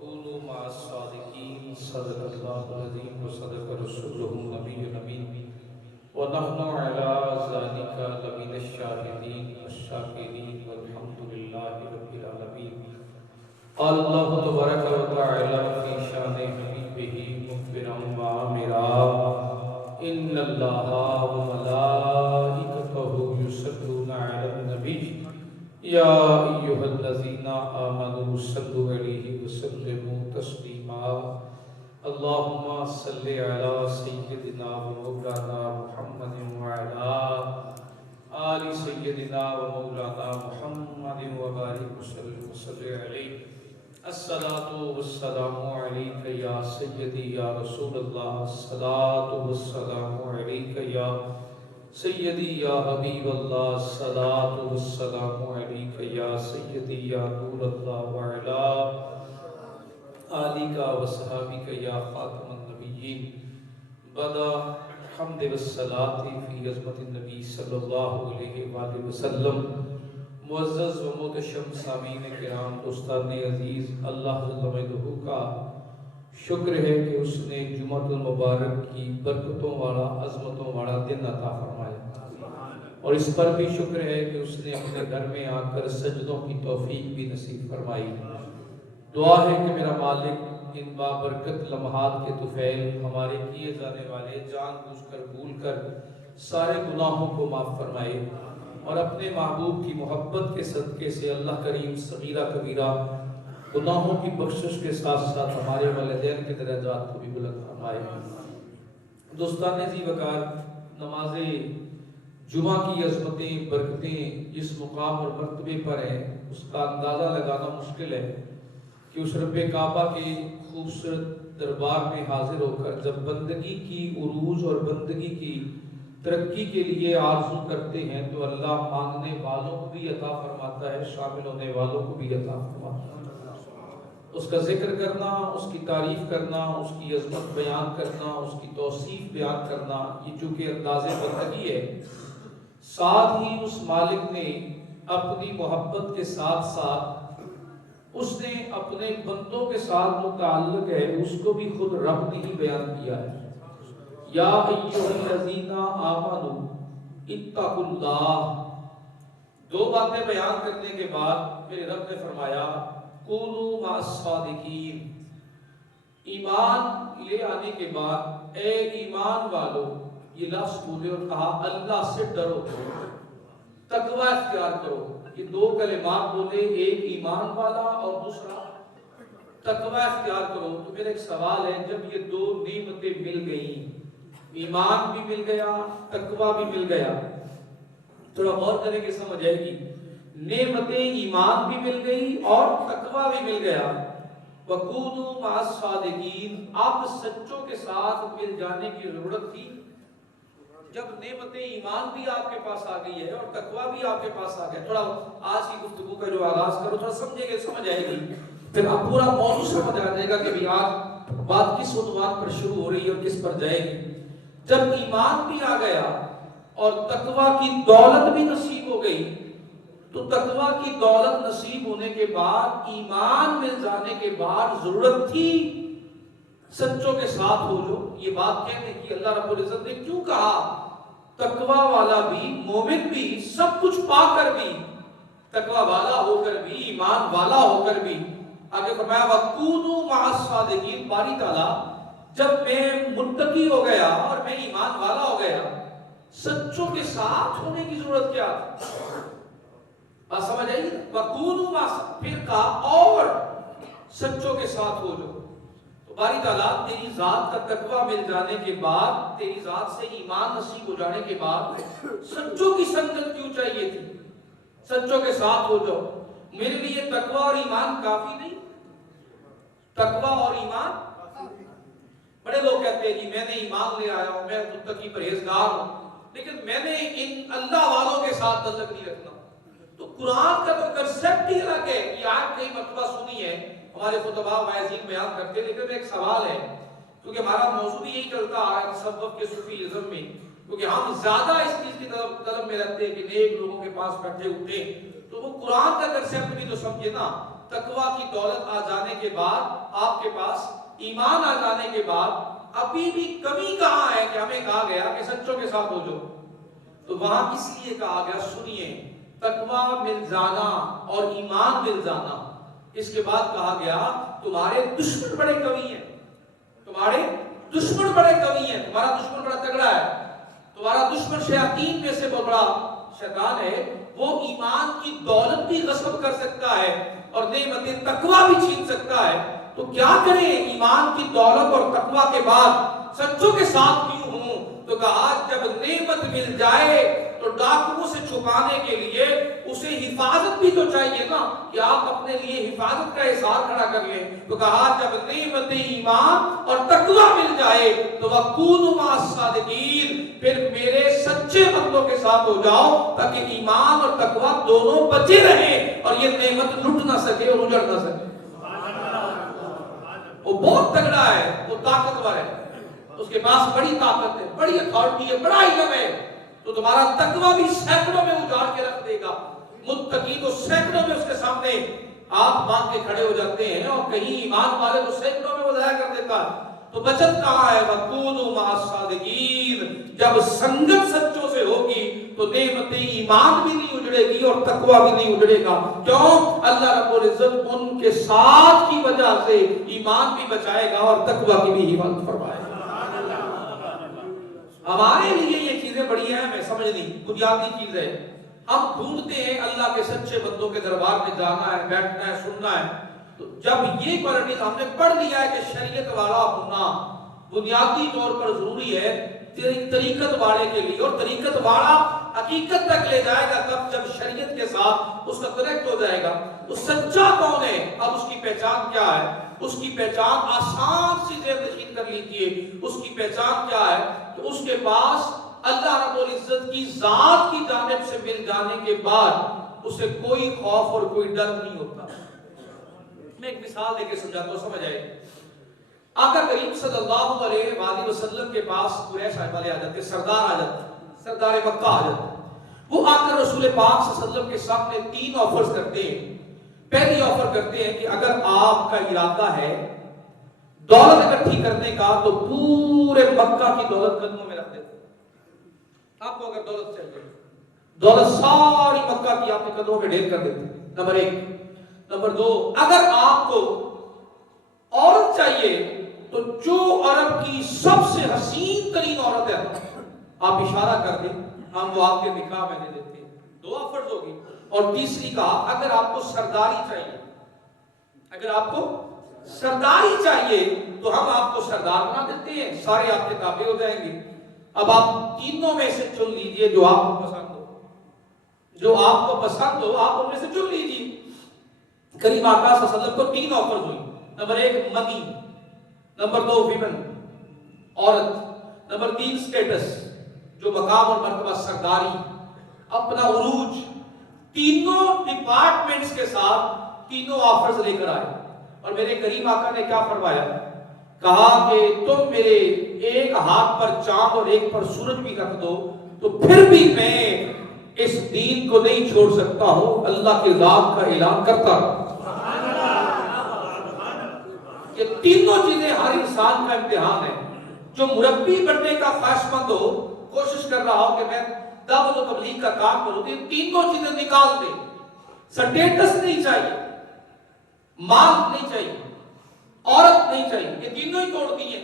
وكونوا مع الصادقين صدق الله العظيم وصدق رسوله النبي الأمين ونحن على ذلك لمن الشاهدين والشاكرين والحمد لله رب العالمين. قال الله تبارك وتعالى في شان حبيبه مخبرا وآمرا إن الله وملائكته يصلون على النبي يا أيها الذين آمنوا صلوا عليه وسلموا تسليما. اللهم صل على سيدنا ومولانا محمد وعلى آل سيدنا ومولانا محمد وبارك وسلم عليه. الصلاة والسلام عليك يا سيدي يا رسول الله. الصلاة والسلام عليك يا سيدي يا حبيب الله. الصلاة والسلام عليك يا سيدي يا نور الله وعلى آلك وصحابك يا خاتم النبيين. بدا حمد والصلاة في عظمت النبي صلی اللہ علیہ وآلہ وسلم. معزز و محتشم سامعین کرام، دوستان عزیز، اللہ جل وعلا کا شکر ہے کہ اس نے جمعۃ المبارک کی برکتوں والا عظمتوں والا دن عطا فرمایا، اور اس پر بھی شکر ہے کہ اس نے اپنے گھر میں آ کر سجدوں کی توفیق بھی نصیب فرمائی. دعا ہے کہ میرا مالک ان بابرکت لمحات کے طفیل ہمارے کیے جانے والے جان بوجھ کر بھول کر سارے گناہوں کو معاف فرمائے، اور اپنے محبوب کی محبت کے صدقے سے اللہ کریم صغیرہ کبیرہ گناہوں کی بخشش کے ساتھ ساتھ ہمارے والدین کے درجات کو بھی بلند فرمائے. دوستان عزیز وقار، نماز جمعہ کی عظمتیں برکتیں جس مقام اور مرتبے پر ہیں اس کا اندازہ لگانا مشکل ہے کہ اس رب کعبہ کے خوبصورت دربار میں حاضر ہو کر جب بندگی کی عروج اور بندگی کی ترقی کے لیے آرزو کرتے ہیں تو اللہ مانگنے والوں کو بھی عطا فرماتا ہے، شامل ہونے والوں کو بھی عطا فرماتا ہے. اس کا ذکر کرنا، اس کی تعریف کرنا، اس کی عظمت بیان کرنا، اس کی توصیف بیان کرنا، یہ چونکہ انداز بندگی ہے. ساتھ ہی اس مالک نے اپنی محبت کے ساتھ ساتھ اس نے اپنے بندوں کے ساتھ متعلق ہے اس کو بھی خود رب نے ہی بیان کیا ہے. یا ایھا الذین آمنوا اتقوا اللہ. دو باتیں بیان کرنے کے بعد میرے رب نے فرمایا کونوا مع الصادقین. ایمان لے آنے کے بعد اے ایمان والو یہ لفظ بولے اور کہا اللہ سے ڈرو، تقوی اختیار کرو. یہ دو کلمات بولے، ایک ایمان والا اور دوسرا تقوی اختیار کرو. تو میرا ایک سوال ہے، جب یہ دو نعمتیں مل گئیں، ایمان بھی مل گیا، تقوی بھی مل گیا، تھوڑا غور کریں کہ سمجھ آئے گی. نعمتیں ایمان بھی مل گئی اور تقوی بھی مل گیا. وَكُونُوا مَعَ الصَّادِقِينَ. اب سچوں کے ساتھ مل جانے کی ضرورت تھی. جب نعمتیں ایمان بھی آپ کے پاس آ گئی ہے اور تقوی بھی آپ کے پاس آ گیا، تھوڑا آج کی گفتگو کا جو آغاز کرو تھوڑا سمجھے گا، سمجھ آئے گی، پھر آپ پورا موضوع سمجھ آ جائے گا کہ بھی آج بات کس عنوان پر شروع ہو رہی ہے اور کس پر جائے گی. جب ایمان بھی آ گیا اور تقوی کی دولت بھی نصیب ہو گئی، تو تقوی کی دولت نصیب ہونے کے بعد ایمان مل جانے کے بعد ضرورت تھی سچوں کے ساتھ ہو جو. یہ بات کہنے کی اللہ رب العزت نے کیوں کہا تقوی والا بھی، مومن بھی، سب کچھ پا کر بھی، تقوی والا ہو کر بھی، ایمان والا ہو کر بھی. آگے فرمایا وَكُونُوا مَعَ الصَّادِقِينَ. باری تعالیٰ جب میں متقی ہو گیا اور میں ایمان والا ہو گیا، سچوں کے ساتھ ہونے کی ضرورت کیا تھی؟ بات سمجھ آئی؟ وَكُونُوا مَعَ، پھر کہا اور سچوں کے ساتھ ہو جو. تو باری تعالیٰ تیری ذات کا تقوی مل جانے کے بعد، تیری ذات سے ایمان نصیب ہو جانے کے بعد سچوں کی سنگت کیوں چاہیے تھی؟ سچوں کے ساتھ ہو جو. میرے لیے تقوی اور ایمان کافی نہیں؟ تقوی اور ایمان، بڑے لوگ کہتے ہیں جی میں نے ایمان لے آیا ہوں، میں متقی پرہیزگار ہوں، لیکن میں نے ان اللہ والوں کے ساتھ تعلق نہیں رکھنا. تو قرآن کا تو کنسیپٹ ہی الگ ہے. یہ آج کئی مرتبہ سنی ہے، ہمارے خطباء واعظین بیان کرتے ہیں، لیکن ایک سوال ہے کیونکہ ہمارا موضوع بھی یہی چلتا ہے تصوف کے صوفیزم میں، کیونکہ ہم زیادہ اس چیز کی طلب میں رہتے ہیں کہ نیک لوگوں کے پاس بیٹھے اٹھے، تو وہ قرآن کا کنسیپٹ بھی تو سمجھے نا تقوی کی دولت آ جانے کے بعد، آپ کے پاس ایمان آ جانے کے بعد ابھی بھی کمی کہاں ہے کہ ہمیں کہا گیا کہ سچوں کے ساتھ ہو جاؤ؟ تو وہاں اس لیے کہا گیا سنیے، تقوی مل جانا اور ایمان مل جانا، اس کے بعد کہا گیا تمہارے دشمن بڑے قوی ہیں، تمہارے دشمن بڑے قوی ہیں، تمہارا دشمن بڑا تگڑا ہے، تمہارا دشمن شیاطین میں سے بہت بڑا شیطان ہے، وہ ایمان کی دولت بھی غصب کر سکتا ہے اور نعمت تقوی بھی چھین سکتا ہے۔ تو کیا کریں ایمان کی دولت اور تقوی کے بعد سچوں کے ساتھ کیوں ہوں؟ تو کہا جب نعمت مل جائے تو ڈاکوؤں سے چھپانے کے لیے اسے حفاظت بھی تو چاہیے نا، کہ آپ اپنے لیے حفاظت کا اظہار کھڑا کر لیں۔ تو کہا جب نعمت ایمان اور تقوی مل جائے تو وَكُونُوا مَعَ الصَّادِقِينَ، پھر میرے سچے بندوں کے ساتھ ہو جاؤ تاکہ ایمان اور تقوی دونوں بچے رہیں اور یہ نعمت لٹ نہ سکے اور اجڑ نہ سکے۔ وہ بہت تگڑا ہے، وہ طاقتور ہے، اس کے پاس بڑی طاقت ہے، بڑی اتھارٹی ہے، بڑا علم ہے، تو تمہارا تقوی بھی سینکڑوں میں اجاڑ کے رکھ دے گا۔ متقی تو سینکڑوں میں اس کے سامنے آپ باندھ کے کھڑے ہو جاتے ہیں، اور کہیں ایمان والے تو سینکڑوں میں وہ ضائع کر دیتا ہے۔ تو بچت کہاں ہے؟ وَكُونُوا مَعَ الصَّادِقِينَ، جب سنگت سچوں سے ہوگی تو نعمت ایمان بھی نہیں اجڑے گی اور تقوی بھی نہیں اجڑے گا۔ کیوں؟ اللہ رب العزت ان کے ساتھ کی وجہ سے ایمان بھی بچائے گا اور تقوی کی بھی حفاظت فرمائے گا۔ ہمارے لیے یہ چیزیں بڑی اہم ہے سمجھنی، بنیادی چیز ہے۔ ہم ڈھونڈتے ہیں اللہ کے سچے بندوں کے دربار میں جانا ہے، بیٹھنا ہے، سننا ہے۔ تو جب یہ کوالٹیز ہم نے پڑھ لیا ہے کہ شریعت والا ہونا بنیادی طور پر ضروری ہے طریقت والے کے لیے، اور طریقت والا حقیقت تک لے جائے گا تب جب شریعت کے ساتھ اس کا کنیکٹ ہو جائے گا۔ تو سچا کون ہے؟ اب اس کی پہچان کیا ہے؟ اس کی پہچان آسان سی ذہن نشین کر لیجئے، اس کی پہچان کیا ہے؟ تو اس کے پاس اللہ رب العزت کی ذات کی جانب سے مل جانے کے بعد اسے کوئی خوف اور کوئی ڈر نہیں ہوتا۔ میں ایک مثال دے کے سمجھاتا ہوں، سمجھ آئے۔ آقا کریم صلی اللہ علیہ وآلہ وسلم کے پاس قریش والے آ جاتے، سردار آ جاتے، سردار مکہ آ جاتے۔ وہ آ کر رسول پاک صلی اللہ علیہ وسلم کے سامنے 3 آفرز کرتے ہیں۔ پہلی آفر کرتے ہیں کہ اگر آپ کا ارادہ ہے دولت اکٹھی کرنے کا تو پورے مکہ کی دولت قدموں میں رکھ دیتے۔ آپ کو اگر دولت چاہیے، دولت ساری مکہ کی آپ کے قدموں میں ڈھیر کر دیتے، نمبر 1۔ نمبر 2، اگر آپ کو عورت چاہیے تو جو عرب کی سب سے حسین ترین عورت ہے آپ اشارہ کر دیں، ہم وہ آپ کے نکاح میں دے دیتے ہیں۔ 2 آفرز ہوگی۔ اور تیسری کہا اگر آپ کو سرداری چاہیے، اگر آپ کو سرداری چاہیے تو ہم آپ کو سردار بنا دیتے ہیں، سارے آپ کے تابع ہو جائیں گے۔ اب آپ تینوں میں سے چن لیجئے جو آپ کو پسند ہو، جو آپ کو پسند ہو آپ ان میں سے چن لیجئے۔ کریم آقا صلی اللہ علیہ وسلم کو 3 آفرز ہوئی۔ نمبر 1 منی، نمبر 2 ویمن عورت، نمبر 3 سٹیٹس جو مقام اور مرتبہ، سرداری، اپنا عروج، تینوں ڈپارٹمنٹس کے ساتھ تینوں آفرز لے کر آئے۔ اور میرے کریم آقا نے کیا فرمایا؟ کہا کہ تم میرے ایک ہاتھ پر چاند اور ایک پر سورج بھی رکھ دو تو پھر بھی میں اس دین کو نہیں چھوڑ سکتا ہوں، اللہ کی ذات کا اعلان کرتا ہوں۔ یہ تینوں چیزیں ہر انسان کا امتحان ہے۔ جو مربی بننے کا خواہش مند ہو، کوشش کر رہا ہو کہ میں دعوت و تبلیغ کا کام کروں، تو یہ تینوں چیزیں نکال دے۔ سٹیٹس نہیں چاہیے، مال نہیں چاہیے، عورت نہیں چاہیے، یہ تینوں ہی توڑ دیے۔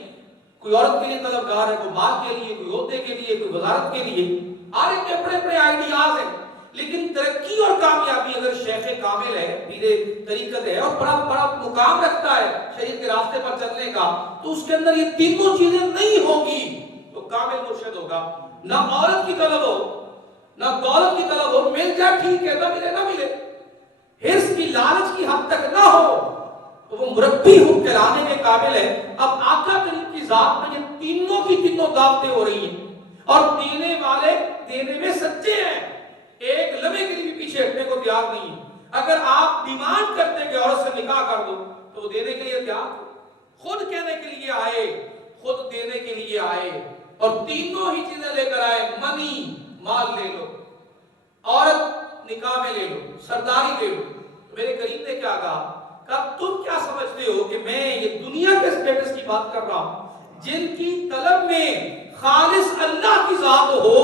کوئی عورت کے لیے طلبگار ہے، کوئی مال کے لیے، کوئی عہدے کے لیے، کوئی وزارت کے لیے، ہر ایک کے اپنے اپنے آئیڈیاز ہیں۔ لیکن ترقی اور کامیابی اگر شیخ کامل ہے، پیرے طریقت ہے اور بڑا مقام رکھتا ہے شریعت کے راستے پر چلنے کا، تو اس کے اندر یہ تینوں چیزیں نہیں ہوگی تو کامل مرشد ہوگا۔ نہ عورت کی طلب ہو، نہ دولت کی طلب ہو، مل جائے ٹھیک ہے، نہ ملے نہ ملے، حرص کی لالچ کی حد تک نہ ہو تو وہ مربی ہو کہلانے کے قابل ہے۔ اب آقا کریم کی ذات میں یہ تینوں کی تینوں دعوتیں ہو رہی ہیں اور دینے والے دینے میں سچے ہیں، ایک لمحے کے لیے بھی پیچھے ہٹنے کو تیار نہیں ہے۔ اگر آپ ڈیمانڈ کرتے کہ عورت سے نکاح کر دو تو وہ دینے کے لیے تیار، خود کہنے کے لیے آئے، خود دینے کے لیے آئے، اور تینوں ہی چیزیں لے کر آئے۔ منی، مال لے لو، عورت نکاح میں لے لو، سرداری لے لو۔ میرے کریم نے کیا کہا؟ کہ تم کیا سمجھتے ہو کہ میں یہ دنیا کے سٹیٹس کی بات کر رہا ہوں؟ جن کی طلب میں خالص اللہ کی ذات ہو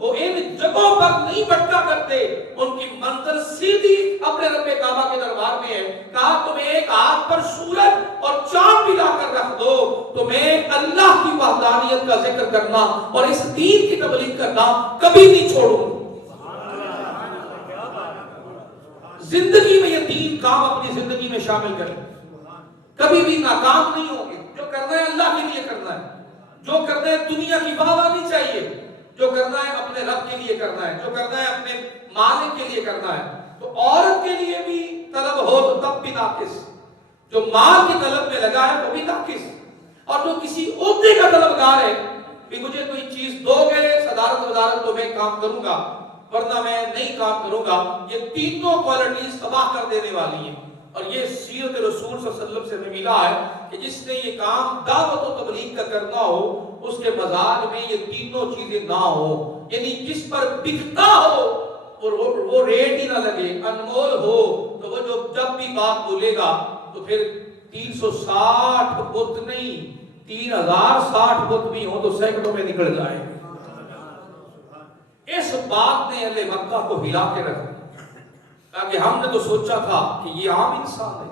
وہ ان جگہوں پر نہیں بھٹکا کرتے، ان کی منزل سیدھی اپنے رب کعبہ کے دربار میں ہے۔ کہا تم ایک ہاتھ پر سورج اور چاند بھی لا کر رکھ دو تو میں اللہ کی وحدانیت کا ذکر کرنا اور اس دین کی تبلیغ کرنا کبھی نہیں چھوڑوں۔ زندگی میں یہ تین کام اپنی زندگی میں شامل کریں، کبھی بھی ناکام نہیں ہوں گے۔ جو کرنا ہے اللہ کے لیے کرنا ہے، جو کرنا ہے دنیا کی واہ نہیں چاہیے، جو کرنا ہے اپنے رب کے لیے کرنا ہے، جو کرنا ہے اپنے مالک کے لیے کرنا ہے۔ تو عورت کے لیے بھی طلب ہو تو تب بھی ناقص، جو مال کی طلب میں لگا ہے وہ بھی ناقص، اور جو کسی عہدے کا طلبگار ہے کہ مجھے کوئی چیز دو گے صدارت وزارت تو میں کام کروں گا ورنہ میں نہیں کام کروں گا، یہ تینوں کوالٹیز تباہ کر دینے والی ہیں۔ اور یہ سیرت رسول صلی اللہ علیہ وسلم سے ہمیں ملا ہے کہ جس نے یہ کام دعوت و تبلیغ کا کرنا ہو اس کے مزاج میں یہ تینوں چیزیں نہ ہو، یعنی جس پر بکتا ہو اور وہ ریٹ ہی نہ لگے، انمول ہو، تو وہ جو جب بھی بات بولے گا تو پھر 360 بت نہیں 3060 بت بھی ہوں تو سینکڑوں میں نکل جائے۔ اس بات نے اہل مکہ کو ہلا کے رکھا کہ ہم نے تو سوچا تھا کہ یہ عام انسان ہے،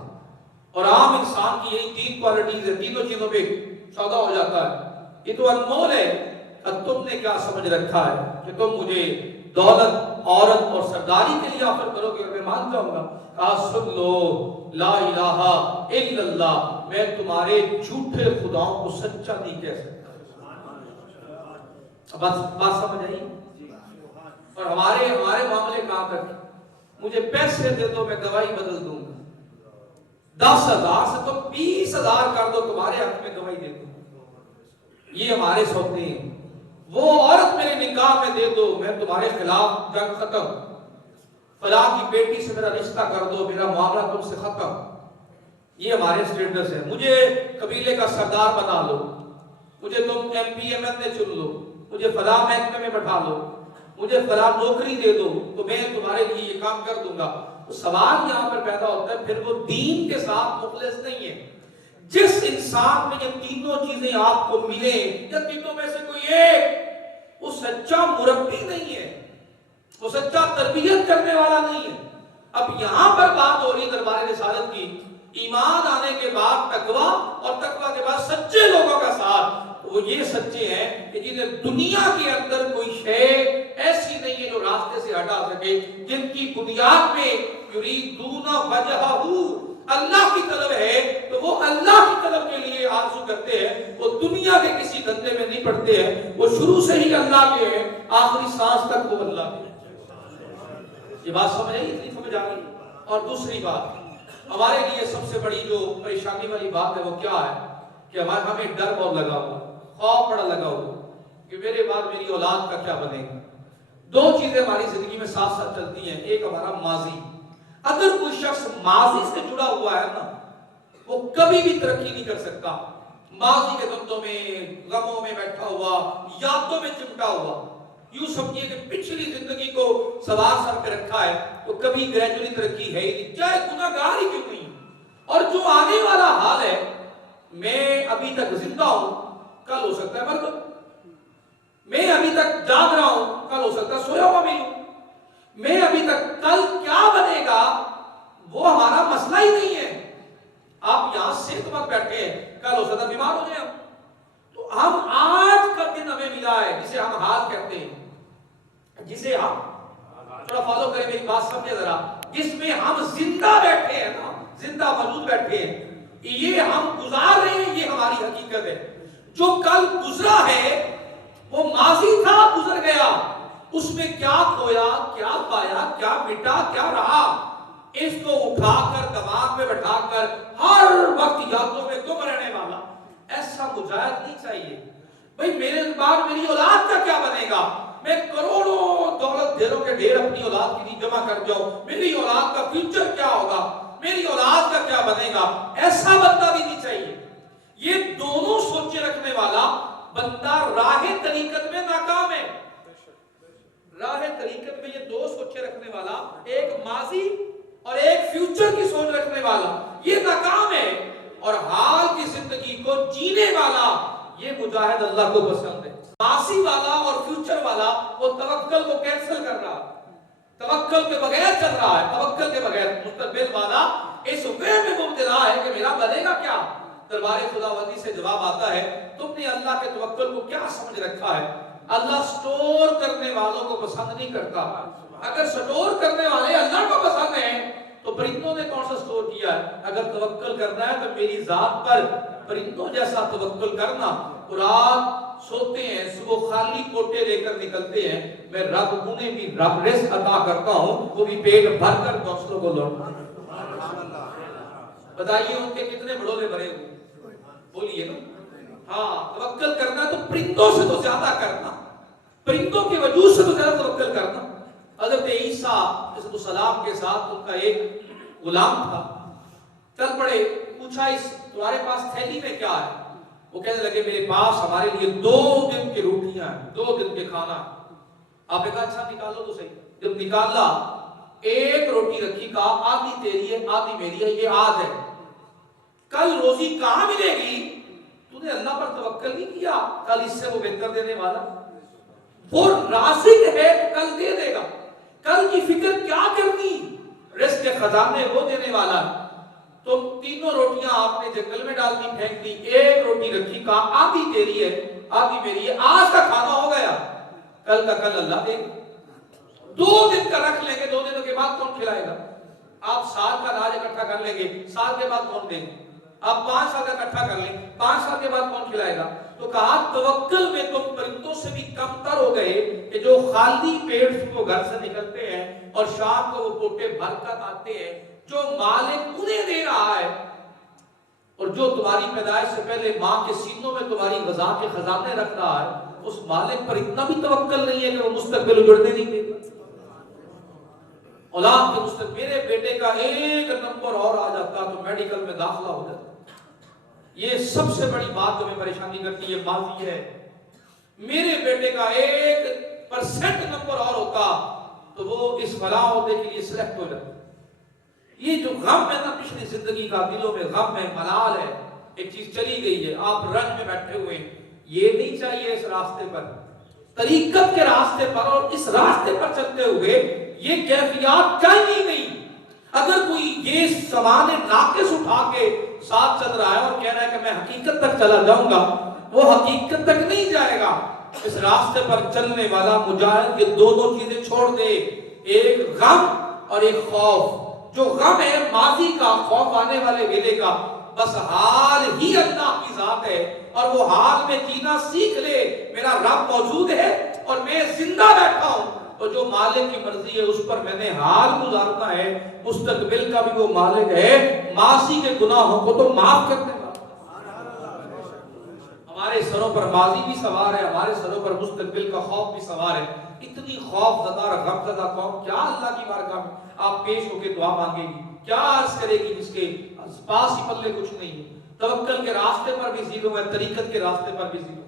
اور عام انسان کی یہی تین کوالٹیز ہے، تینوں چیزوں پہ سودا ہو جاتا ہے، یہ تو انمول ہے۔ تم نے کیا سمجھ رکھا ہے کہ تم مجھے دولت، عورت اور سرداری کے لیے آفر کرو گے اور میں مان جاؤں گا؟ کہا سن لو، لا الہ الا اللہ، میں تمہارے جھوٹے خداؤں کو سچا نہیں کہہ سکتا۔ بات سمجھ آئی؟ اور ہمارے معاملے کہاں تک؟ مجھے پیسے دے دو میں گواہی بدل دوں گا، 10,000 سے تم 20,000 کر دو تمہارے حق میں گواہی دے دوں۔ یہ ہمارے سوتے ہیں۔ وہ عورت میرے نکاح میں دے دو میں تمہارے خلاف جنگ ختم، فلاں کی بیٹی سے میرا رشتہ کر دو میرا معاملہ تم سے ختم۔ یہ ہمارے سٹیٹس ہے۔ مجھے قبیلے کا سردار بنا لو، مجھے تم M P M L A چن لو، مجھے فلاں محکمے میں بٹھا لو، مجھے فلاں نوکری دے دو تو میں تمہارے لیے یہ کام کر دوں گا۔ تو سوال یہاں پر پیدا ہوتا ہے پھر وہ دین کے ساتھ مخلص نہیں ہے۔ جس انسان میں یہ تینوں چیزیں آپ کو ملیں یا تینوں میں سے کوئی ایک، وہ سچا مربی نہیں ہے، وہ سچا تربیت کرنے والا نہیں ہے۔ اب یہاں پر بات ہو رہی دربار رسالت کی، ایمان آنے کے بعد تقویٰ اور تقویٰ کے بعد سچے لوگوں کا ساتھ۔ وہ یہ سچے ہیں کہ جنہیں دنیا کے اندر کوئی شے ایسی نہیں ہے جو راستے سے ہٹا سکے، جن کی بنیاد میں یریدون وجہہ، اللہ کی طلب ہے تو وہ اللہ کی طلب کے لیے آرزو کرتے ہیں، وہ دنیا کے کسی دھندے میں نہیں پڑتے ہیں، وہ شروع سے ہی اللہ کے ہیں، آخری سانس تک وہ اللہ کے۔ یہ بات سمجھ آئی؟ اتنی سمجھ آ گئی؟ اور دوسری بات ہمارے لیے سب سے بڑی جو پریشانی والی بات ہے وہ کیا ہے کہ ہمیں ڈر بہت لگا ہوا، خوف بڑا لگا ہوا کہ میرے بعد میری اولاد کا کیا بنے گا۔ دو چیزیں ہماری زندگی میں ساتھ ساتھ چلتی ہیں، ایک ہمارا ماضی۔ اگر کوئی شخص ماضی سے جڑا ہوا ہے نا وہ کبھی بھی ترقی نہیں کر سکتا۔ ماضی کے دمدوں میں غموں میں بیٹھا ہوا، یادوں میں چمٹا ہوا، یوں سمجھیے کہ پچھلی زندگی کو سوار سر پہ رکھا ہے تو کبھی گریجولی ترقی ہے ہی نہیں، چاہے گناہگار ہی کیوں نہیں۔ اور جو آنے والا حال ہے، میں ابھی تک زندہ ہوں، کل ہو سکتا ہے مر جاؤں، میں ابھی تک جاگ رہا ہوں، کل ہو سکتا ہے سویا ہوا بھی ہوں، میں ابھی تک کل کیا بنے گا وہ ہمارا مسئلہ ہی نہیں ہے۔ آپ یہاں صحت مند بیٹھے ہیں، کل ہو سکتا ہے بیمار ہو جائیں۔ تو ہم آج کا دن ہمیں ملا ہے جسے ہم حال کہتے ہیں، جسے ہم تھوڑا فالو کریں میری بات سمجھے ذرا، جس میں ہم زندہ بیٹھے ہیں نا، زندہ موجود بیٹھے ہیں، یہ ہم گزار رہے ہیں، یہ ہماری حقیقت ہے۔ جو کل گزرا ہے وہ ماضی تھا، گزر گیا، اس میں کیا کھویا، کیا پایا، کیا مٹا، کیا رہا، اس کو اٹھا کر دماغ میں بٹھا کر ہر وقت یادوں میں گم رہنے والا ایسا مجاہد نہیں چاہیے۔ بھئی میرے بعد میری اولاد کا کیا بنے گا؟ میں کروڑوں دولت ڈھیروں کے ڈھیر اپنی اولاد کے لیے جمع کر جاؤں، میری اولاد کا فیوچر کیا ہوگا، میری اولاد کا کیا بنے گا، ایسا بندہ بھی نہیں چاہیے۔ یہ دونوں سوچے رکھنے والا بندہ راہ طریقت میں ناکام ہے۔ راہ طریقت میں یہ دو سوچے رکھنے والا، ایک ماضی اور ایک فیوچر کی سوچ رکھنے والا یہ ناکام ہے، اور حال کی زندگی کو جینے والا یہ مجاہد اللہ کو پسند ہے۔ ماضی والا اور فیوچر والا وہ توکل کو کینسل کر رہا ہے، توکل کے بغیر چل رہا ہے، توکل کے بغیر۔ مستقبل والا اس وے میں مبتلا ہے کہ میرا بنے گا کیا؟ دربار خداوندی سے جواب آتا ہے تم نے اللہ کے توکل کو کیا سمجھ رکھا ہے؟ اللہ سٹور کرنے والوں کو پسند نہیں کرتا۔ اگر سٹور کرنے والے اللہ کو پسند ہیں تو پرندوں نے کون سا سٹور کیا ہے؟ اگر توکل کرنا ہے تو میری ذات پر پرندوں جیسا توکل کرنا۔ رات سوتے ہیں، صبح خالی کوٹے لے کر نکلتے ہیں، میں رب انہیں بھی رب رزق عطا کرتا ہوں، وہ بھی پیٹ بھر کر گھونسلوں کو لوٹا۔ بتائیے ان کے کتنے بڑولے بھرے ہوئے، بولیے نا۔ ہاں، توکل کرنا تو پرندوں سے تو زیادہ کرنا، پرندوں کے وجود سے تو زیادہ توکل کرنا۔ حضرت عیسیٰ علیہ السلام کے ساتھ ان کا ایک غلام تھا، چل پڑے، پوچھا اس تمہارے پاس تھیلی میں کیا ہے؟ وہ کہنے لگے میرے پاس ہمارے لیے 2 دن کی روٹیاں ہیں، 2 دن کے کھانا۔ آپ نے کہا اچھا نکالو تو صحیح۔ جب نکالا، ایک روٹی رکھی، کہا آدھی تیری ہے آدھی میری ہے، یہ آج ہے، کل روزی کہاں ملے گی؟ تو نے اللہ پر توکل نہیں کیا، کل اس سے وہ بہتر دینے والا، وہ رازق ہے، کل دے دے گا، کل کی فکر کیا کرنی، رزق کے خزانے وہ دینے والا ہے۔ تو 3 روٹیاں آپ نے جنگل میں ڈال دی، پھینک دی، ایک روٹی رکھی، کہا آدھی تیری ہے آدھی میری ہے، آج کا کھانا ہو گیا، کل کا کل اللہ دے گا۔ 2 دن کا رکھ لیں گے، 2 دنوں کے بعد کون کھلائے گا؟ آپ سال کا اناج اکٹھا کر لیں گے، سال کے بعد کون دے گا؟ آپ 5 سال کا اکٹھا کر لیں، 5 سال کے بعد کون کھلائے گا؟ تو کہا توکل میں تم پرندوں سے بھی کم تر ہو گئے کہ جو خالی پیٹ کو گھر سے نکلتے ہیں اور شام کو وہ پوٹے بھر کر آتے ہیں، جو مالک انہیں دے رہا ہے، اور جو تمہاری پیدائش سے پہلے ماں کے سینوں میں تمہاری غذا کے خزانے رکھ رہا ہے، اس مالک پر اتنا بھی توکل نہیں ہے کہ وہ مستقبل اجڑنے نہیں دے گا۔ اولاد کے مستقبل، میرے بیٹے کا 1 نمبر اور آ جاتا تو میڈیکل میں داخلہ ہو جاتا، یہ سب سے بڑی بات جو میں پریشانی کرتی ہے ماضی ہے۔ میرے بیٹے کا 1% نمبر اور ہوتا تو وہ اس فلاح عہدے کے لیے سلیکٹ ہو جاتا۔ یہ جو غم ہے نا پچھلی زندگی کا، دلوں میں غم ہے، ملال ہے، ایک چیز چلی گئی ہے، آپ رنج میں بیٹھے ہوئے ہیں، یہ نہیں چاہیے اس راستے پر، طریقت کے راستے پر اور اس راستے پر چلتے ہوئے یہ کیفیات چاہیے نہیں۔ اگر کوئی یہ سامان ناقص اٹھا کے ساتھ چل رہا ہے اور کہہ رہا ہے کہ میں حقیقت تک چلا جاؤں گا، وہ حقیقت تک نہیں جائے گا۔ اس راستے پر چلنے والا مجاہد یہ دونوں چیزیں چھوڑ دے، ایک غم اور ایک خوف۔ جو غم ہے ماضی کا، خوف آنے والے ویلے کا، بس حال ہی اللہ کی ذات ہے، اور وہ حال میں جینا سیکھ لے، میرا رب موجود ہے اور میں زندہ بیٹھا ہوں، اور جو مالک کی مرضی ہے اس پر میں نے حال گزارنا ہے، مستقبل کا بھی وہ مالک ہے، ماضی کے گناہوں کو تو معاف کرنے والا۔ ہمارے سروں پر ماضی بھی سوار ہے، ہمارے سروں پر مستقبل کا خوف بھی سوار ہے۔ اتنی خوف زدہ اور غم زدہ قوم کیا اللہ کی بارگاہ میں آپ پیش ہو کے دعا مانگے گی؟ کیا عرض کرے گی جس کے پاس ہی پلے کچھ نہیں ہے؟ توکل کے راستے پر بھی زیرو ہے، طریقت کے راستے پر بھی زیرو،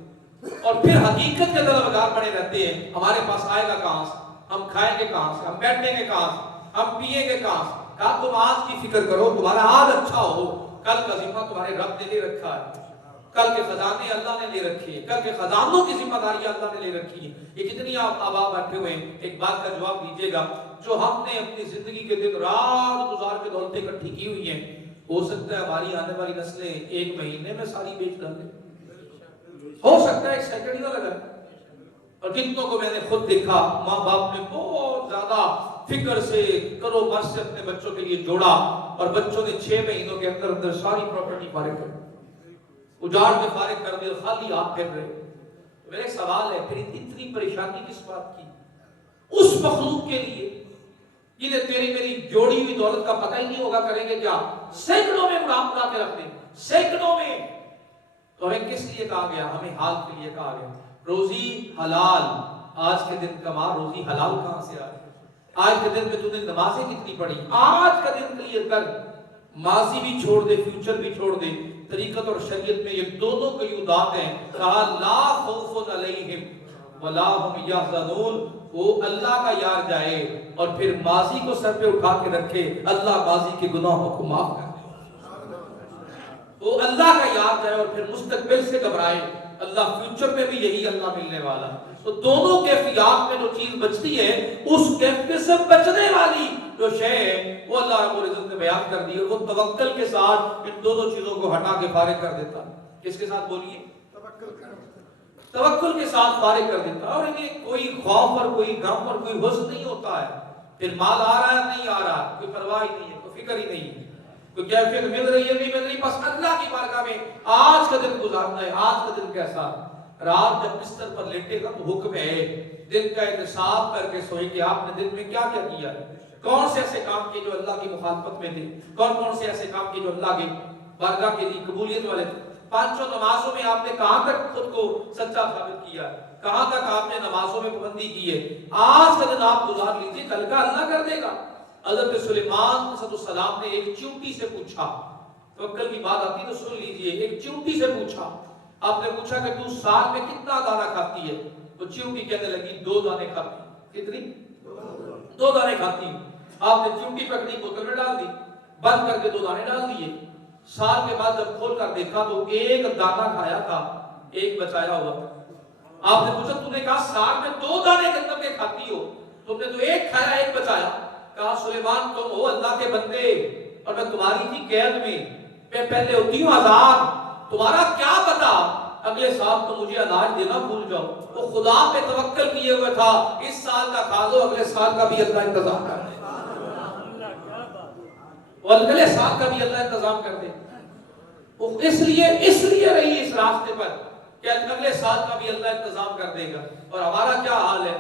اور پھر حقیقت کے طلبگار پڑے رہتے ہیں۔ ہمارے پاس آئے گا کہاں سے؟ ہم کھائیں گے کہاں سے؟ ہم بیٹھیں گے کہاں سے؟ ہم پیئیں گے کہاں سے؟ کہا تم آج کی فکر کرو، تمہارا آج اچھا ہو، کل کا ذمہ تمہارے رب نے لے رکھا ہے، کل کے خزانے اللہ نے لے رکھے ہیں، کل کے خزانوں کی ذمہ داری اللہ نے لے رکھی ہے۔ یہ کتنی آپ آباد بیٹھے ہوئے ہیں، ایک بات کا جواب دیجیے گا، جو ہم نے اپنی زندگی کے دن رات گزار کے دولتیں اکٹھی کی ہوئی ہیں، ہو سکتا ہے ہماری آنے والی نسلیں 1 مہینے میں ساری بیچ ڈالیں، ہو سکتا ہے 1 سیکنڈ نہ لگا۔ اور کتنوں کو میں نے خود دیکھا، ماں باپ نے بہت زیادہ فکر سے کرو مر سے اپنے بچوں کے لیے جوڑا، اور بچوں نے 6 مہینوں کے اندر اندر ساری پراپرٹی فارغ کر دی، اجاڑ کے فارغ کر دی، خالی ہاتھ پھر رہے۔ میرا ایک سوال ہے، پھر اتنی پریشانی کس بات کی؟ اس مخلوق کے لیے جنہیں تیری میری جوڑی ہوئی دولت کا پتہ ہی نہیں ہوگا، کریں گے کیا؟ سینکڑوں میں اڑا کے رکھ دیں، سینکڑوں میں۔ تو ہمیں کس لیے کہا گیا؟ ہمیں حال کے لیے کہا گیا، روزی حلال، آج کے دن کما، روزی حلال کہاں سے آ رہی؟ آج کے دن میں تو نے نمازیں کتنی پڑھی؟ آج کا دن کلیئر کر، ماضی بھی چھوڑ دے، فیوچر بھی چھوڑ دے۔ طریقت اور شریعت میں یہ دونوں قیودات ہیں، کہا لا خوف علیہم ولا هم يحزنون، وہ اللہ کا یار جائے اور پھر ماضی کو سر پہ اٹھا کے رکھے، اللہ ماضی کے گناہوں کو معاف کر دے۔ وہ اللہ کا یار جائے اور پھر مستقبل سے گھبرائے، اللہ فیوچر میں بھی یہی اللہ ملنے والا۔ تو دونوں کیفیات میں جو چیز بچتی ہے، اس کیفیت سے بچنے والی جو شے ہے وہ اللہ رب العزت نے بیان کر دی، اور وہ توکل کے ساتھ ان دونوں چیزوں کو ہٹا کے فارغ کر دیتا۔ کس کے ساتھ بولیے؟ توکل کے ساتھ فارغ کر دیتا، اور انہیں کوئی خوف اور کوئی غم اور کوئی حزن نہیں ہوتا ہے۔ پھر مال آ رہا ہے نہیں آ رہا، کوئی پرواہ ہی نہیں ہے، کوئی فکر ہی نہیں ہے، کوئی کیفیت مل رہی ہے نہیں مل رہی، بس اللہ کی بارگاہ میں آج کا دن گزارنا ہے۔ آج کا دن کیسا؟ رات جب بستر پر لیٹے گا تو حکم ہے دن کا احتساب کر کے سوئے کہ آپ نے دن میں کیا کیا کیا، کون سے ایسے کام کیے جو اللہ کی مخالفت میں تھے، کون سے ایسے کام کیے جو اللہ کی بارگاہ کے لیے قبولیت والے تھے۔ پانچوں نمازوں میں آپ نے کہاں تک خود کو سچا ثابت کیا، کہاں تک آپ نے نمازوں میں پابندی کی ہے۔ آج کا دن آپ گزار لیجیے، کل کا اللہ کر دے گا۔ حضرت سلیمان علیہ السلام نے ایک چیونٹی سے پوچھا، توکل کی بات آتی ہے تو سن لیجیے، ایک چیونٹی سے پوچھا، آپ نے پوچھا کہ تو سال میں کتنا دانہ کھاتی ہے؟ تو چیونٹی کہنے لگی 2 دانے کھاتی۔ کتنی؟ 2 دانے کھاتی۔ آپ نے چیونٹی پکڑی، بوتل میں ڈال دی، بند کر کے 2 دانے ڈال دیے۔ سال کے بعد جب کھول کر دیکھا تو ایک دانہ کھایا تھا، ایک بچایا ہوا تھا۔ آپ نے پوچھا تم نے کہا سال میں 2 دانے گندم کے کھاتی ہو، تم نے تو ایک کھایا ایک بچایا۔ کہا سلیمان تم ہو اللہ کے بندے اور میں تمہاری تھی قید میں پہلے ہوتی ہوں آزاد، تمہارا کیا پتا اگلے سال تو مجھے اناج دینا بھول جاؤ۔ وہ خدا پہ توکل کیے ہوئے تھا، اس سال کا کھا دو اگلے سال کا بھی اللہ انتظام کر دے، وہ اگلے سال کا بھی اللہ انتظام کر دے۔ وہ اس لیے رہی اس راستے پر کہ اگلے سال کا بھی اللہ انتظام کر دے گا۔ اور ہمارا کیا حال ہے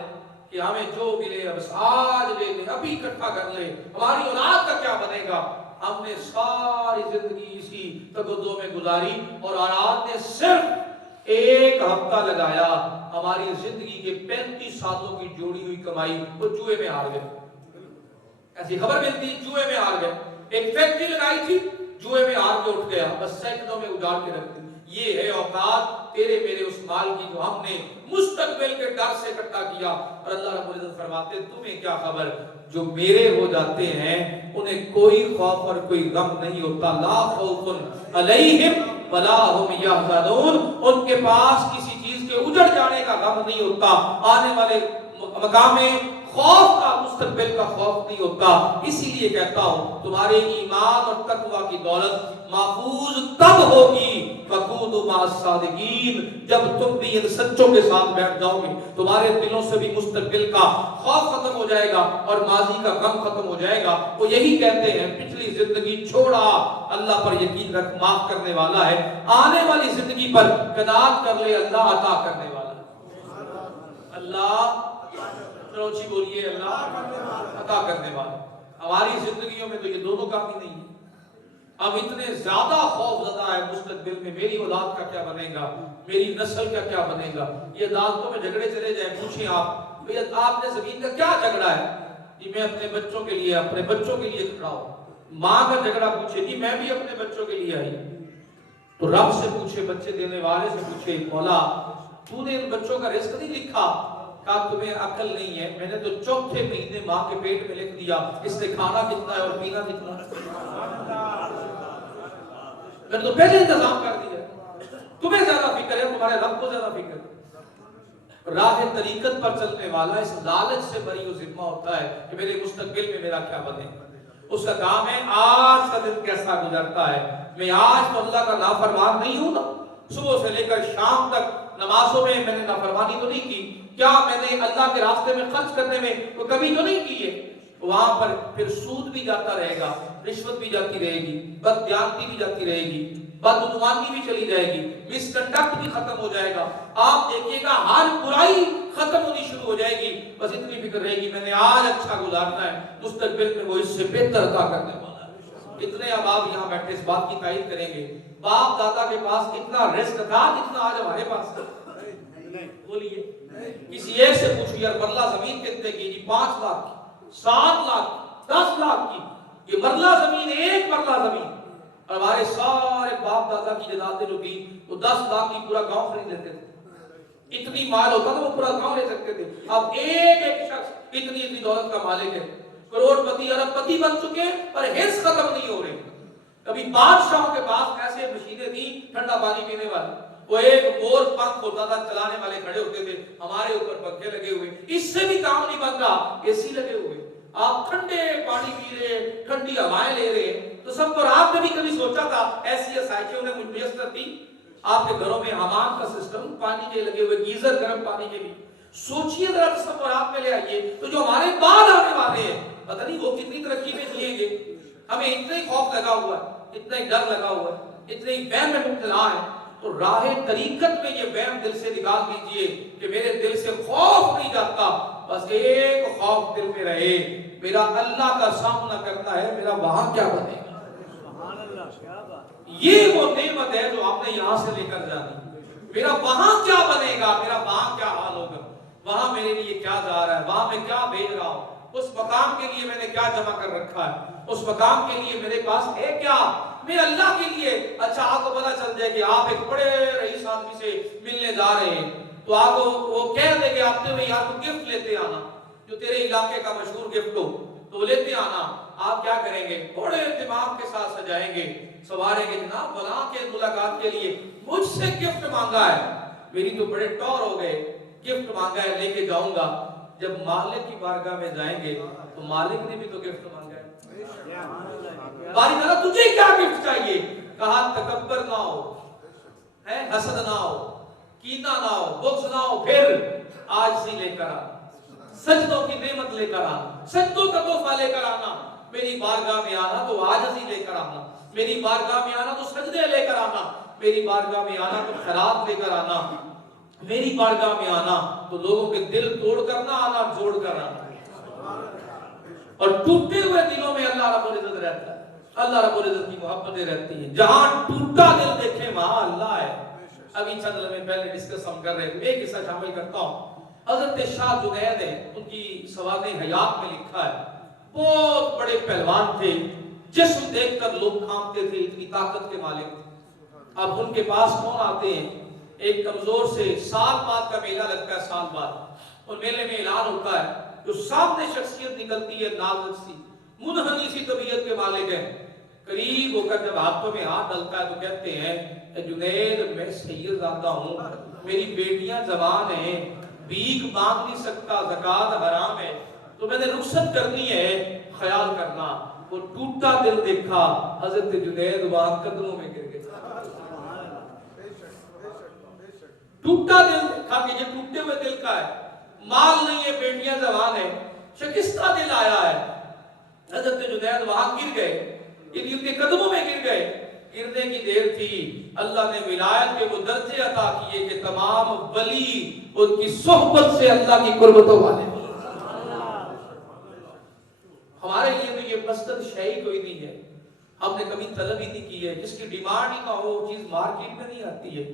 کہ ہمیں جو ملے اب آج لے لے، ابھی اکٹھا کر لے، ہماری اولاد کا کیا بنے گا۔ ہم نے ساری زندگی اسی تگدو میں گزاری اور اولاد نے صرف 1 ہفتہ لگایا، ہماری زندگی کے 35 سالوں کی جوڑی ہوئی کمائی وہ جوئے میں ہار گئے۔ ایسی خبر ملتی جوئے میں ہار گئے، ایک فیکٹری لگائی تھی جوئے میں ہار کے اٹھ گیا، بس سینکڑوں میں اجاڑ کے رکھ دی۔ یہ ہے اوقات تیرے میرے اس مال کی جو ہم نے مستقبل کے ڈر سے اکٹھا کیا۔ اور اللہ رب العزت فرماتے تمہیں کیا خبر، جو میرے ہو جاتے ہیں انہیں کوئی خوف اور کوئی غم نہیں ہوتا۔ لا خوف علیہم ولا هم یحزنون، ان کے پاس کسی چیز کے اجڑ جانے کا غم نہیں ہوتا، آنے والے مقام خوف کا، مستقبل کا خوف نہیں ہوتا۔ اسی لیے کہتا ہوں تمہارے ایمان اور تقوی کی دولت محفوظ تب ہوگی فَكُونُوا مَعَ الصَّادِقِينَ، جب تم بھی ان سچوں کے ساتھ بیٹھ جاؤ گے، تمہارے دلوں سے بھی مستقبل کا خوف ختم ہو جائے گا اور ماضی کا غم ختم ہو جائے گا۔ وہ یہی کہتے ہیں پچھلی زندگی چھوڑا، اللہ پر یقین رکھ، معاف کرنے والا ہے، آنے والی زندگی پر قناعت کر لے، اللہ عطا کرنے والا ہے۔ اللہ چلوچی بولیے، اللہ عطا کرنے والا۔ ہماری زندگیوں میں تو یہ دونوں کام ہی نہیں ہے۔ اب اتنے زیادہ خوف زدہ ہے مستقبل میں، میری اولاد کا کیا بنے گا، میری نسل کا کیا بنے گا۔ یہ عدالتوں میں جھگڑے چلے جائیں، پوچھیں آپ نے زمین کا کیا جھگڑا ہے؟ جی میں اپنے بچوں کے لیے، اپنے بچوں کے لیے کھڑا ہوں۔ ماں کا جھگڑا پوچھے، جی میں بھی اپنے بچوں کے لیے آئی۔ تو رب سے پوچھے، بچے دینے والے سے پوچھے، مولا تو نے ان بچوں کا رزق نہیں لکھا؟ کہا تمہیں عقل نہیں ہے، میں نے تو 4تھے مہینے ماں کے پیٹ میں لکھ دیا اس نے کھانا کتنا ہے اور پینا کتنا ہے، میں نے تو پہلے انتظام کر دیا۔ تمہیں زیادہ فکر ہے، تمہارے رب کو زیادہ فکر ہے۔ راہ طریقت پر چلنے والا اس لالچ سے بری و ذمہ ہوتا ہے کہ میرے مستقبل میں میرا کیا بنے۔ اس کا کام ہے آج کا دن کیسا گزرتا ہے، میں آج تو اللہ کا نافرمان نہیں ہوں نا، صبح سے لے کر شام تک نمازوں میں میں نے نافرمانی تو نہیں کی، کیا میں نے اللہ کے راستے میں خرچ کرنے میں کوئی کمی تو نہیں کی ہے۔ وہاں پر پھر سود بھی جاتا رہے گا، رشوت بھی جاتی رہے گی، بددیانتی بھی جاتی رہے گی، بدعنوانی بھی چلی جائے گی، مس کنڈکٹ بھی ختم ہو جائے گا۔ آپ دیکھیے گا ہر برائی ختم ہونی شروع ہو جائے گی، بس اتنی فکر رہے گی میں نے آج اچھا گزارنا ہے، مستقبل میں وہ اس سے بہتر عطا کرنے والا ہے۔ کتنے اب آپ یہاں بیٹھے اس بات کی تائید کریں گے باپ دادا کے پاس کتنا رزق تھا جتنا آج ہمارے پاس ہے؟ بولیے، کسی ایک سے پوچھو یار مرلہ زمین کتنے کی؟ جی 5 لاکھ کی، 7 لاکھ کی، 10 لاکھ کی، یہ مرلہ زمین، ایک مرلہ زمین۔ اور ہمارے سارے باپ دادا کی جدادیں جو تھی وہ 10 لاکھ کی پورا گاؤں خرید لیتے تھے، اتنی مال ہوتا تھا وہ پورا گاؤں لے سکتے تھے. اب ایک ایک شخص اتنی دولت کا مالک ہے, کروڑ پتی ارب پتی بن چکے پر ہرس ختم نہیں ہو رہی. کبھی بادشاہوں کے پاس ایسے مشینیں تھیں ٹھنڈا پانی پینے والی, وہ ایک بور پنکھ ہوتا تھا, چلانے والے کھڑے ہوتے تھے, ہمارے اوپر پنکھے لگے ہوئے, اس سے بھی کام نہیں بن رہا, اے سی لگے ہوئے, آپ ٹھنڈے پانی پی رہے, ٹھنڈی ہوائیں لے رہے. تو سب کو آپ نے بھی کبھی سوچا تھا ایسی آسائشیں انہیں میسر تھی؟ آپ کے گھروں میں حمام کا سسٹم, پانی کے لگے ہوئے گیزر, گرم پانی کے بھی. سوچئے ذرا تصورات میں لے آئیے تو جو ہمارے بعد آنے والے ہیں پتہ نہیں وہ کتنی ترقی میں جیئیں گے. ہمیں اتنا ہی خوف لگا ہوا ہے, اتنا ہی ڈر لگا ہوا ہے, اتنے ہی وہم میں مبتلا ہے. تو راہ طریقت میں یہ وہم دل سے نکال دیجئے کہ میرے دل سے خوف نہیں جاتا, بس ایک خوف دل میں رہے, میرا اللہ کا سامنا کرنا ہے, میرا وہاں کیا بنے گا. یہ وہ نعمت ہے جو آپ نے یہاں سے لے کر جانی. میرا وہاں کیا بنے گا, میرا وہاں کیا حال ہوگا, وہاں میرے لیے کیا جا رہا ہے, وہاں میں کیا بھیج رہا ہوں, اس مقام کے لیے میں نے کیا جمع کر رکھا ہے, اس مقام کے لیے میرے پاس ہے کیا میرے اللہ کے لیے. اچھا آپ کو پتا چل جائے کہ آپ ایک بڑے رئیس آدمی سے ملنے جا رہے ہیں, تو آپ کو وہ کہہ دے کہ آپ نے یار کو گفٹ لیتے آنا, جو تیرے علاقے کا مشہور گفٹ ہو تو لیتے آنا. آپ کیا کریں گے, بڑے دماغ کے ساتھ سجائیں گے, سواریں گے, جناب فلاں کے ملاقات کے لیے مجھ سے گفٹ مانگا ہے, میری تو بڑے ٹور ہو گئے, گفٹ مانگا ہے لے کے جاؤں گا. جب مالک کی بارگاہ میں جائیں گے تو مالک نے بھی تو گفٹ مانگا ہے, باری تعالیٰ تجھے کیا گفٹ چاہیے, کہا تکبر نہ ہو, حسد نہ ہو, کینہ نہ ہو, بغض نہ ہو, پھر آج سے لے کر آ, سجدوں کی نعمت لے کر آنا, سجدوں کا تحفہ لے کر آنا, میری بارگاہ میں آنا تو عاجزی لے کر آنا, میری بارگاہ میں آنا تو سجدے لے کر آنا, میری بارگاہ میں آنا تو خیرات لے کر آنا, میری بارگاہ میں آنا تو لوگوں کے دل توڑ کر نہ آنا, جوڑ کر آنا. اور ٹوٹے ہوئے دلوں میں اللہ رب العزت رہتا ہے, اللہ رب العزت کی محبتیں رہتی ہیں. جہاں ٹوٹا دل دیکھیں وہاں اللہ ہے. ابھی چند لمحے پہلے ڈسکس ہم کر رہے تھے, ایک قصہ شامل کرتا ہوں. حضرت شاہ جنید ہیں, ان کی سوانح حیات میں لکھا ہے, بہت بڑے پہلوان تھے, جسم دیکھ کر لوگ کھانپتے تھے, اتنی طاقت کے مالک تھے. اب ان کے پاس کون آتے ہیں, ایک کمزور سے, سال بعد کا میلہ لگتا ہے, سال بعد اور میلے میں اعلان ہوتا ہے, جو سامنے شخصیت نکلتی ہے, نازک سی منحنی سی طبیعت کے مالک ہیں, قریب ہو کر جب ہاتھوں میں ہاتھ ڈلتا ہے تو کہتے ہیں, اے جنید میں سید زادہ ہوں, میری بیٹیاں جوان ہیں, بھیک مانگ نہیں سکتا, زکات حرام ہے, تو میں نے رخصت کرنی ہے, خیال کرنا. وہ ٹوٹا دل دیکھا, حضرت جنید وہاں قدموں میں گر گئے. ٹوٹا دل دیکھا کہ یہ ٹوٹے ہوئے دل کا ہے, مال نہیں ہے, بیٹیاں جوان ہیں, شکستہ دل آیا ہے. حضرت جنید وہاں گر گئے, ان کے قدموں میں گر گئے. گرنے کی دیر تھی, اللہ نے ولایت کے وہ درجے عطا کیے کہ تمام ولی ان کی صحبت سے اللہ کی قربتوں والے. ہمارے لیے تو یہ مسجد شہی کوئی نہیں ہے, ہم نے کبھی طلب ہی نہیں کی ہے, جس کی ڈیمانڈ ہی نہ ہو وہ چیز مارکیٹ میں نہیں آتی ہے,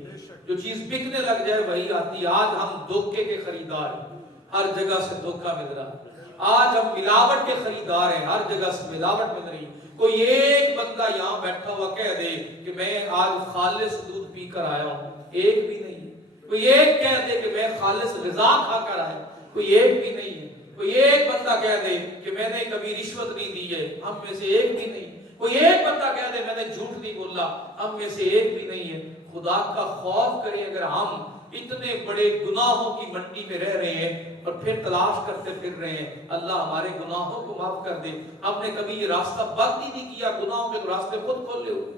جو چیز بکنے لگ جائے وہی آتی ہے. آج ہم دھوکے کے خریدار ہیں, ہر جگہ سے دھوکہ مل رہا ہے. آج ہم ملاوٹ کے خریدار ہیں, ہر جگہ سے ملاوٹ مل رہی. کوئی ایک بندہ یہاں بیٹھا ہوا کہہ دے کہ میں آج خالص دودھ پی کر آیا ہوں, ایک بھی نہیں ہے. کوئی ایک کہہ دے کہ میں خالص غذا کھا کر آیا, کوئی ایک بھی نہیں ہے. کوئی ایک بندہ کہہ دے کہ میں نے کبھی رشوت نہیں دی ہے, ہم میں سے ایک بھی نہیں. کوئی ایک بندہ کہہ دے میں نے جھوٹ نہیں بولا, ہم میں سے ایک بھی نہیں ہے. خدا کا خوف کریں, اگر ہم اتنے بڑے گناہوں کی منڈی میں رہ رہے ہیں اور پھر تلاش کرتے پھر رہے ہیں, اللہ ہمارے گناہوں کو معاف کر دے. ہم نے کبھی یہ راستہ بند ہی نہیں کیا, گناہوں کے راستے خود کھولے ہوئے.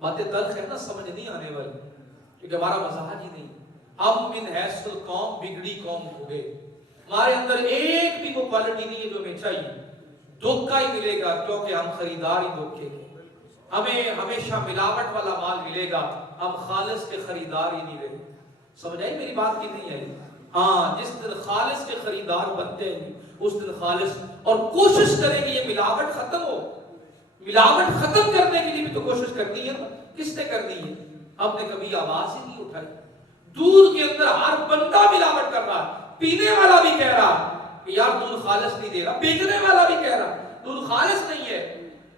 باتیں تلخ ہے نا, سمجھ نہیں آنے والی, کیونکہ ہمارا مزاج ہی نہیں. ہم من حیث القوم بگڑی قوم ہو گئے, ہمارے اندر ایک بھی وہ کوالٹی نہیں ہے جو ہمیں چاہیے. دھوکہ ہی ملے گا کیونکہ ہم خریدار ہی دھوکے کے. ہمیں ہمیشہ ملاوٹ والا مال ملے گا, ہم خالص کے خریدار ہی نہیں رہے. سمجھ آئی میری بات کی نہیں آئی؟ ہاں, جس دن خالص کے خریدار بنتے ہیں اس دن خالص, اور کوشش کریں کہ یہ ملاوٹ ختم ہو. ملاوٹ ختم کرنے کے لیے بھی تو کوشش کرنی ہے نا. کس نے کرنی ہے؟ ہم نے کبھی آواز ہی نہیں اٹھائی. دودھ کے اندر ہر بندہ ملاوٹ کر رہا ہے, پینے والا بھی کہہ رہا کہ یار دودھ خالص نہیں دے رہا, بیچنے والا بھی کہہ رہا دودھ خالص نہیں ہے,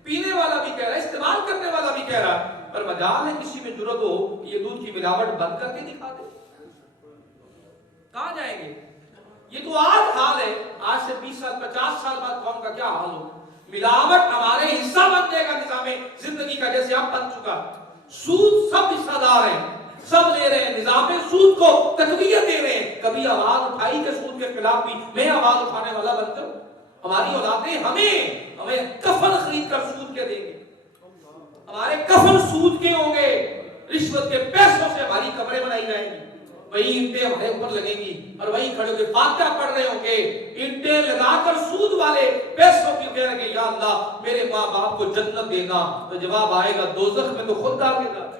پینے والا بھی کہہ رہا ہے, استعمال کرنے والا بھی کہہ رہا ہے. پر مجال ہے کسی میں جرأت ہو کہ یہ دودھ کی ملاوٹ بند کر کے دکھا دے. کہاں جائیں گے؟ یہ تو آج حال ہے، آج سے 20 سال 50 سال بعد قوم کا کیا حال ہو؟ ملاوٹ ہمارے حصہ بن جائے گا نظام زندگی کا، جیسے اب بن چکا۔ سود سب حصہ دار ہیں، سب لے رہے ہیں، نظام سود کو تقویت دے رہے ہیں۔ کبھی آواز اٹھائی کہ سود کے خلاف بھی میں آواز اٹھانے والا بن جاؤں؟ ہماری اولادیں ہمیں کفن خرید کر سود کے دیں گے، ہمارے کفن سود کے ہوں گے، رشوت کے پیسوں سے ہماری قبریں بنائی جائیں گی، وہی اینٹیں ہمارے اوپر لگیں گی اور وہی کھڑے ہو کے فاتحہ پڑھ رہے ہوں گے، اینٹیں لگا کر سود والے پیسوں کی کہہ رہے کہ یا اللہ میرے ماں باپ کو جنت دینا، تو جواب آئے گا دوزخ میں تو خود ڈال دے گا۔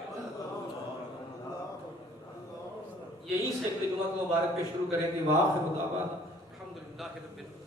یہی سے جمعہ مبارک پہ شروع کریں گے۔ وآخر دعوانا الحمدللہ رب العالمین۔